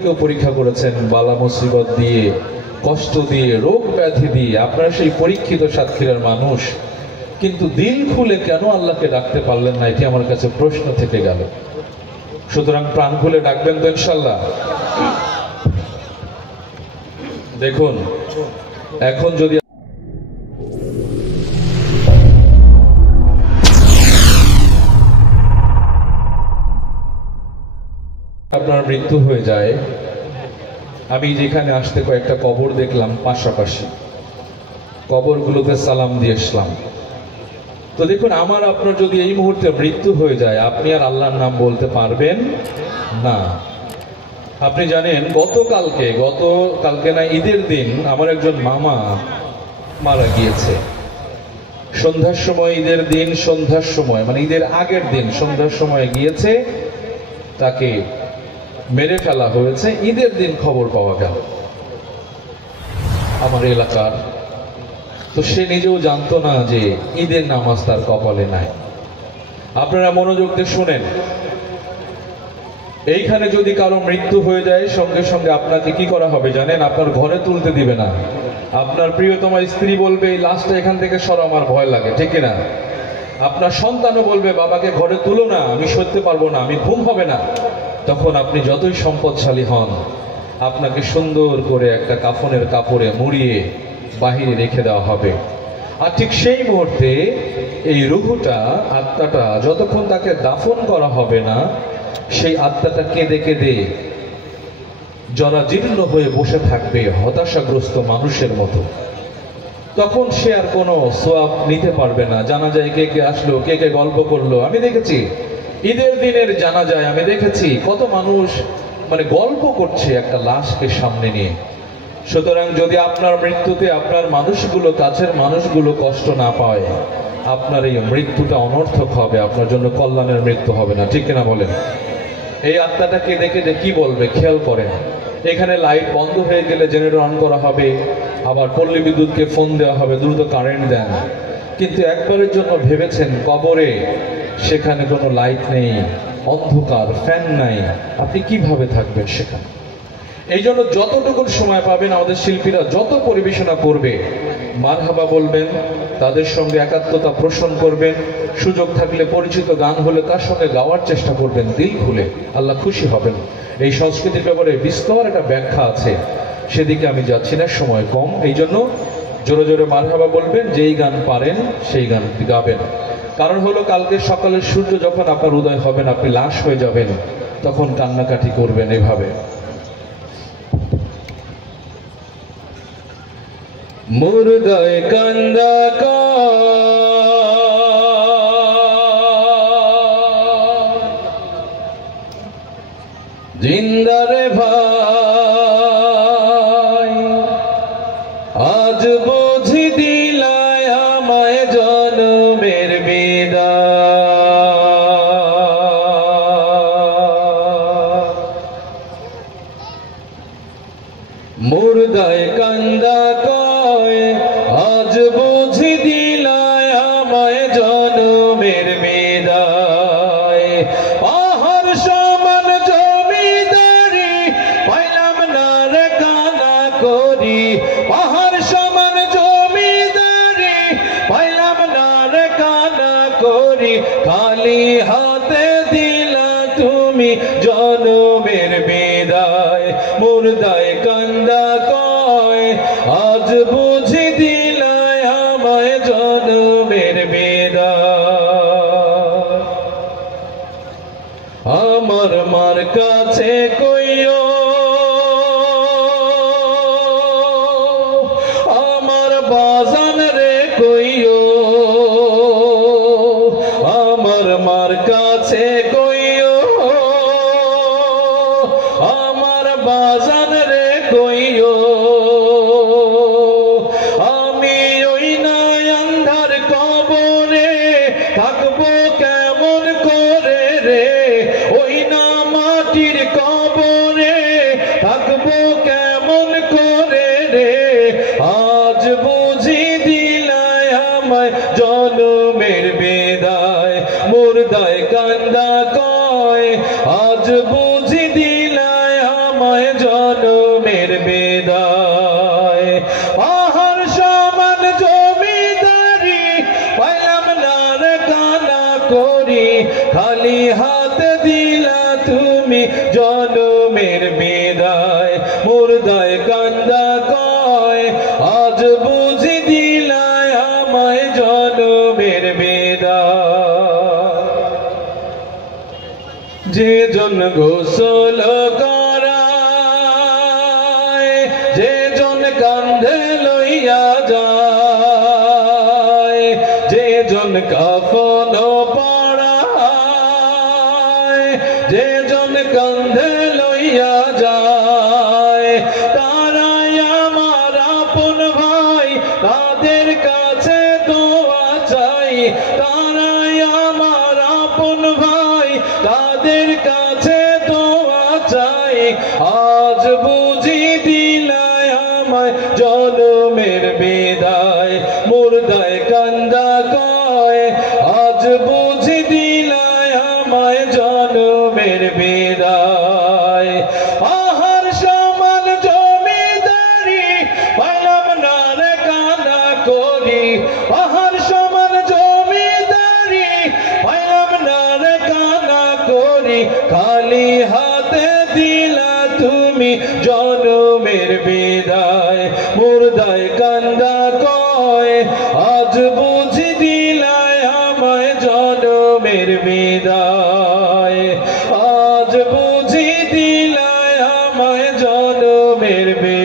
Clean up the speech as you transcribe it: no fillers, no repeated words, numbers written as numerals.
কেউ পরীক্ষা করেছেন বালা মুসিবত দিয়ে, কষ্ট দিয়ে, রোগ ব্যাধি দিয়ে। আপনারা সেই পরীক্ষিত সাতক্ষীরার মানুষ, কিন্তু দিল খুলে কেন আল্লাহকে ডাকতে পারলেন না? এটি আমার কাছে প্রশ্ন থেকে গেল। সুতরাং প্রাণ খুলে ডাকবেন তো ইনশাল্লাহ? দেখুন, এখন যদি আপনার মৃত্যু হয়ে যায়, আমি যেখানে আসতে কয়েকটা কবর দেখলাম পাশাপাশি, কবরগুলোতে সালাম দিয়ে আসলাম। তো দেখুন, আমার আপনার যদি এই মুহূর্তে মৃত্যু হয়ে যায়, আপনি আর আল্লাহর নাম বলতে পারবেন না। আপনি জানেন গতকালকে না ঈদের দিন আমার একজন মামা মারা গিয়েছে। সন্ধ্যার সময়, ঈদের দিন সন্ধ্যার সময়, মানে ঈদের আগের দিন সন্ধ্যার সময় গিয়েছে, তাকে মেরে ফেলা হয়েছে। ঈদের দিন খবর পাওয়া গেল আমার এলাকার। তো সে নিজেও জানতো না যে ঈদের নামাজ তার কপালে নাই। আপনারা মনোযোগ দিয়ে শুনেন, এইখানে যদি কারো মৃত্যু হয়ে যায়, সঙ্গে সঙ্গে আপনাকে কি করা হবে জানেন? আপনার ঘরে তুলতে দিবে না। আপনার প্রিয়তমা স্ত্রী বলবে, এই লাশটা এখান থেকে সরো, আমার ভয় লাগে, ঠিক কিনা? আপনার সন্তানও বলবে, বাবাকে ঘরে তুলো না, আমি সইতে পারবো না, আমি ঘুম হবে না। তখন আপনি যতই সম্পদশালী হন, আপনাকে সুন্দর করে একটা কাফনের কাপড়ে মুড়িয়ে বাহিরে রেখে দেওয়া হবে। আর ঠিক সেই মুহূর্তে এই রুহুটা, আত্মাটা, যতক্ষণ তাকে দাফন করা হবে না, সেই আত্মাটা কেঁদে কেঁদে জরাজীর্ণ হয়ে বসে থাকবে হতাশাগ্রস্ত মানুষের মতো। তখন সে আর কোনো সোয়াব নিতে পারবে না। জানা যায় কে কে আসলো, কে কে গল্প করলো। আমি দেখেছি ঈদের দিনের জানা যায়, আমি দেখেছি কত মানুষ মানে গল্প করছে একটা লাশকে সামনে নিয়ে। সুতরাং যদি আপনার মৃত্যুতে আপনার মানুষগুলো, কাছের মানুষগুলো কষ্ট না পায়, আপনার এই মৃত্যুটা অনর্থক হবে, আপনার জন্য কল্যাণের মৃত্যু হবে না, ঠিক কিনা বলেন? এই আত্মাটাকে দেখে যে কি বলবে খেয়াল করেন। এখানে লাইট বন্ধ হয়ে গেলে জেনারেটর অন করা হবে, আবার পল্লী বিদ্যুৎকে ফোন দেওয়া হবে, দ্রুত কারেন্ট দেন। কিন্তু একবারের জন্য ভেবেছেন কবরে সেখানে কোনো লাইট নেই, অন্ধকার, ফ্যান নাই, আপনি কিভাবে থাকবেন সেখানে? এই জন্য যতটুকু সময় পাবেন, আমাদের শিল্পীরা যত পরিবেশনা করবে মারহাবা বলবেন, তাদের সঙ্গে একাত্মতা পোষণ করবেন। সুযোগ থাকলে পরিচিত গান হলে তার সঙ্গে গাওয়ার চেষ্টা করবেন দিল খুলে, আল্লাহ খুশি হবেন। এই সংস্কৃতির ব্যাপারে বিস্তর একটা ব্যাখ্যা আছে, সেদিকে আমি যাচ্ছি না, সময় কম। এই জন্য জোরে জোরে মারহাবা বলবেন, যেই গান পারেন সেই গান গাবেন। কারণ হলো, কালকে সকালের সূর্য যখন আপনার উদয় হবেন, আপনি লাশ হয়ে যাবেন, তখন কান্নাকাটি করবেন এভাবে। মুর্দায় কান্দা জিন্দারে ভাই, আজ বুঝি দিলায় আমায় জনমের বিদায়। মুর্দায় কান্দা আজ বুঝি দিলায় আমায় জনমের বিদায়। পাহাড় সমান জমিদারি পাইলাম না রে কানা করি, পাহাড় সমান জমিদারি পাইলাম না রে কানা করি। খালি হাতে দিলা তুমি জনমের বিদায়। মুর্দায় কান্দা কয়, আজ বুঝি দিলায় আমায় জনমের বিদায়। আমার মার কাছে কইও, আমার বাজান রে কইও, আমার মার কাছে কইও, আমার বাজান রে কইও। আমি ওই নাই আন্ধার কবরে থাকবো কেমন করে রে, ওই না মাটির কবরে থাকবো কেমন করে রে। আজ বুঝি দিলায় আমায় জনমের বিদায়। মুর্দায় কান্দা কয়, আজ বুঝি দিলায় আমায় আমায় জনমের বিদায়। আহার সমান জমিদারি পাইলাম না রে কানা করি, খালি হাতে দিলা তুমি জনমের বিদায়। মুর্দায় কান্দা কয় আজ বুঝি দিলায় আমায় জনমের বিদায়। যে জন গোসল করায়, যে জন কান্ধে লইয়া যায়, যে জন কাফন পরায়, যে জন কান্ধে লইয়া যায়, তারাই আমার আপন ভাই, তাদের কাছে দোয়া চাই। তারাই আমার আপন ভাই, তাদের কাছে দোয়া চাই। আজ বুঝি দিলায় আমায় জনমের বিদায়। মুর্দায় কান্দা কয় আজ বুঝি দিলায় আমায় জনমের বিদায়। আহার সমান জমিদারি পাইলাম না রে কানা করি, আহার সমান জমিদারি পাইলাম না রে কানা করি, খালি হাতে দিলা তুমি জনমের বিদায়। মুর্দায় কান্দা কয় আজ বুঝি দিলায় আমায় জনমের বিদায়। আজ বুঝি দিলায় আমায় জনমের বিদায়।